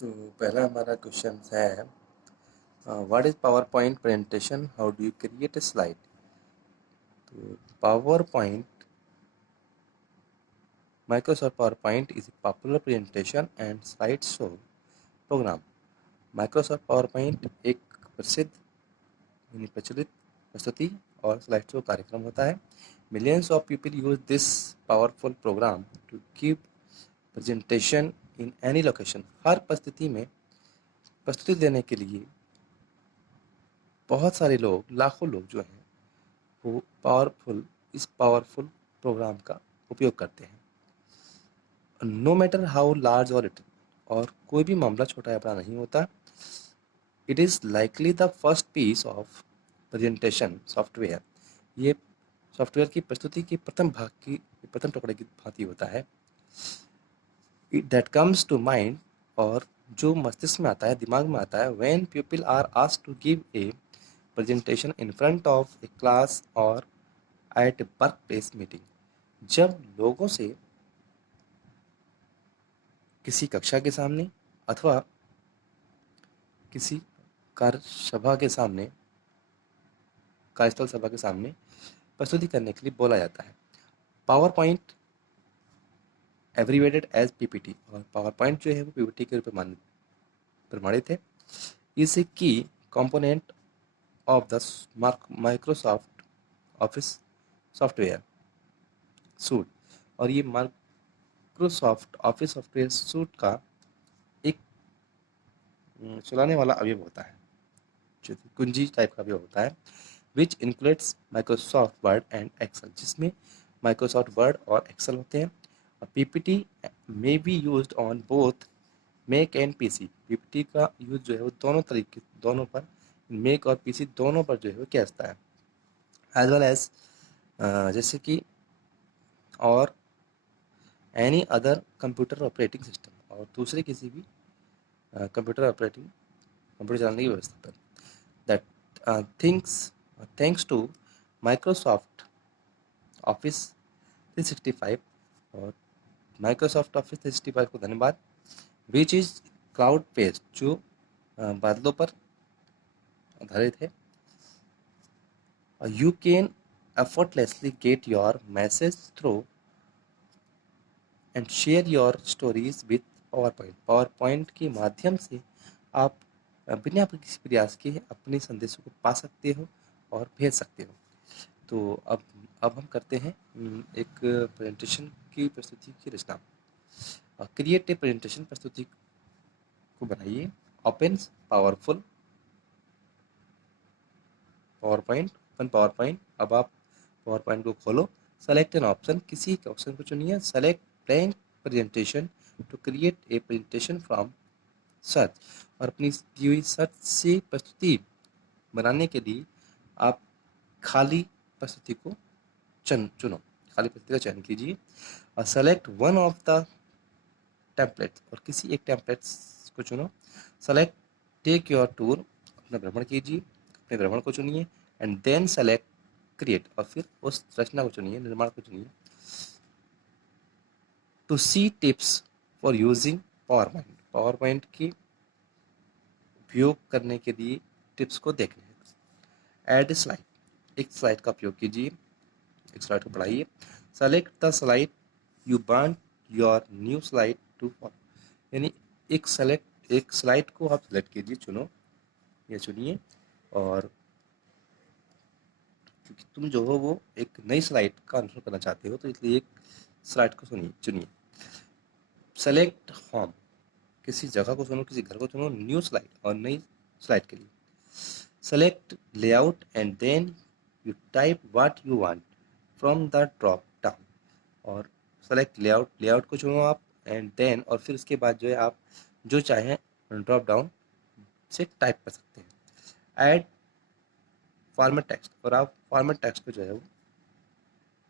तो पहला हमारा क्वेश्चन है what is power point presentation, how do you create a slide. तो power point, Microsoft power point is a popular presentation and slide show program. Microsoft power point एक प्रसिद्ध यानी प्रचलित प्रस्तुति और स्लाइड शो कार्यक्रम होता है। Millions of people use this powerful program to give presentation in any location. हर परिस्थिति में प्रस्तुति देने के लिए बहुत सारे लोग, लाखों लोग जो हैं वो इस पावरफुल प्रोग्राम का उपयोग करते हैं। नो मैटर हाउ लार्ज और लिटिल, और कोई भी मामला छोटा या बड़ा नहीं होता। It is likely the first piece of presentation software. ये सॉफ्टवेयर की प्रस्तुति के प्रथम टुकड़े की भांति होता है। दैट कम्स टू माइंड, और जो मस्तिष्क में आता है, दिमाग में आता है, when people are asked to give a presentation in front of a class और एट वर्क प्लेस मीटिंग। जब लोगों से किसी कक्षा के सामने अथवा किसी कार्यस्थल सभा के सामने प्रस्तुति करने के लिए बोला जाता है। PowerPoint abbreviated as PPT, और पावर पॉइंट जो है वो पीपीटी के रूप में प्रमाणित है। इज ए की component of the Microsoft office software suit, और ये माइक्रोसॉफ्ट ऑफिस सॉफ्टवेयर सूट का एक चलाने वाला अवयव होता है, जो कुंजी टाइप का अवयव होता है। Which includes Microsoft Word and Excel, जिसमें माइक्रोसॉफ्ट वर्ड और एक्सेल होते हैं। PPT may be used on both Mac and PC. PPT का यूज जो है वो दोनों पर, मेक और पीसी दोनों पर जो है वो किया जाता है। एज वेल एज जैसे कि और any other computer operating system, और दूसरे किसी भी कंप्यूटर चलाने की व्यवस्था पर। That thanks to Microsoft Office 365, और माइक्रोसॉफ्ट ऑफिस 365 को धन्यवाद। विच इज क्लाउड बेस्ड, जो बादलों पर आधारित है। You can effortlessly get your message through and share your stories with PowerPoint। PowerPoint के माध्यम से आप बिना किसी प्रयास के अपने संदेशों को पा सकते हो और भेज सकते हो। तो अब हम करते हैं एक प्रेजेंटेशन की प्रस्तुति की रचना। क्रिएट ए प्रेजेंटेशन, प्रस्तुति को बनाइए। Open powerful power point, open power point. अब आप पावर पॉइंट को खोलो। सेलेक्ट एन ऑप्शन, किसी एक ऑप्शन को चुनिए। Select blank presentation to create a presentation from search, और अपनी दी हुई सर्च से प्रस्तुति बनाने के लिए आप खाली प्रस्तुति को चुनो, खाली प्रस्तुति का चयन कीजिए। और select one of the template, और किसी एक टेम्पलेट को चुनो। सेलेक्ट टेक योर टूर, अपना भ्रमण कीजिए, अपने भ्रमण को चुनिए। एंड देन सेलेक्ट क्रिएट, और फिर उस रचना को चुनिए, निर्माण को चुनिए। To see tips for using PowerPoint के उपयोग करने के लिए टिप्स को देखने हैं। एड स्लाइड, एक स्लाइड का उपयोग कीजिए, एक स्लाइड को बढ़ाइए। Select the slide you want your new slide to follow, यानी एक स्लाइड को आप सेलेक्ट कीजिए, चुनो या चुनिए, और क्योंकि तुम जो हो वो एक नई स्लाइड का अनुसरण करना चाहते हो, तो इसलिए एक स्लाइड को चुनिए। सेलेक्ट होम, किसी जगह को चुनो, किसी घर को चुनो, न्यू स्लाइड और नई स्लाइड के लिए। Select layout and then you type what you want from the drop down, और सेलेक्ट लेआउट को चुनो आप, एंड देन, और फिर उसके बाद जो है आप जो चाहें ड्रॉप डाउन से टाइप कर सकते हैं। ऐड फॉर्मेट टेक्स्ट, और आप फॉर्मेट टेक्स्ट को जो है वो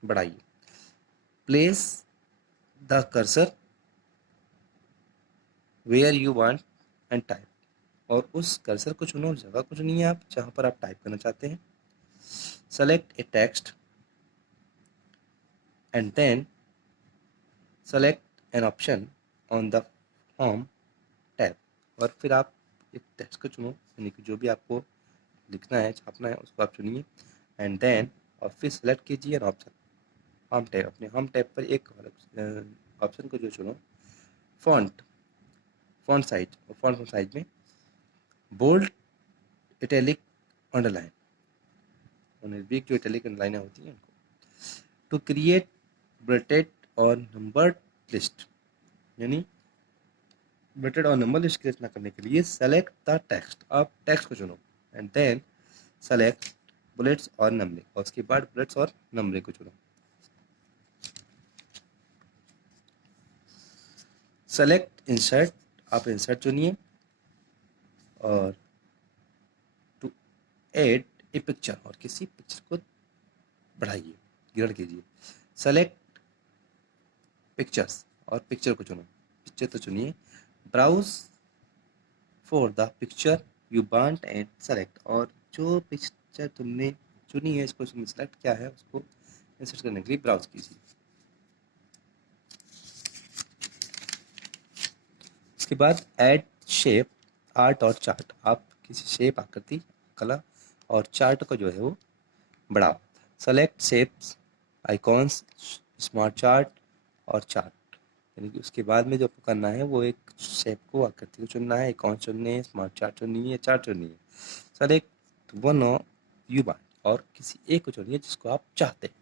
बढ़ाइए। Place the cursor where you want and type, और उस कर्सर को चुनो, उस जगह को चुनिए आप जहाँ पर आप टाइप करना चाहते हैं। Select a text and then select an option on the home tab, और फिर आप एक टेक्स्ट को चुनो, यानी कि जो भी आपको लिखना है, छापना है, उसको आप चुनिए एंड देन और फिर सेलेक्ट कीजिए एन ऑप्शन होम टैब। अपने होम टैब पर एक ऑप्शन को जो चुनो फॉन्ट साइज, और फॉन्ट साइज में बोल्ड, इटैलिक, अंडरलाइन, निर्भीक जो इटैलिक अंडरलाइन होती हैं उनको। टू क्रिएट ब्रेटेड और नंबर्ड लिस्ट, यानी ब्रेटेड और नंबर लिस्ट की रचना करने के लिए सेलेक्ट द टेक्स्ट, आप टेक्स्ट को चुनो एंड देन सेलेक्ट बुलेट्स और नंबरिंग, और उसके बाद बुलेट्स और नंबरिंग को चुनो। सेलेक्ट इंसर्ट, आप इंसर्ट चुनिए और टू ऐड ए पिक्चर, और किसी पिक्चर को बढ़ाइए, ग्रहण कीजिए। सेलेक्ट पिक्चर्स, और पिक्चर को चुनो, पिक्चर तो चुनिए। Browse for the picture you want and select, और जो पिक्चर तुमने चुनी है, इसको तुमने सेलेक्ट किया है, उसको इंसर्ट करने के लिए ब्राउज कीजिए। उसके बाद ऐड शेप, आर्ट और चार्ट, आप किसी शेप, आकृति, कला और चार्ट को जो है वो बढ़ाओ। Select shapes, icons, smart chart और चार्ट, यानी कि उसके बाद में जो आपको करना है वो एक शेप को, आकृति को चुनना है, आइकॉन चुनने हैं, स्मार्ट चार्ट चुननी है, चार्ट चुननी है। Select one of you want, और किसी एक को चुनिए जिसको आप चाहते हैं।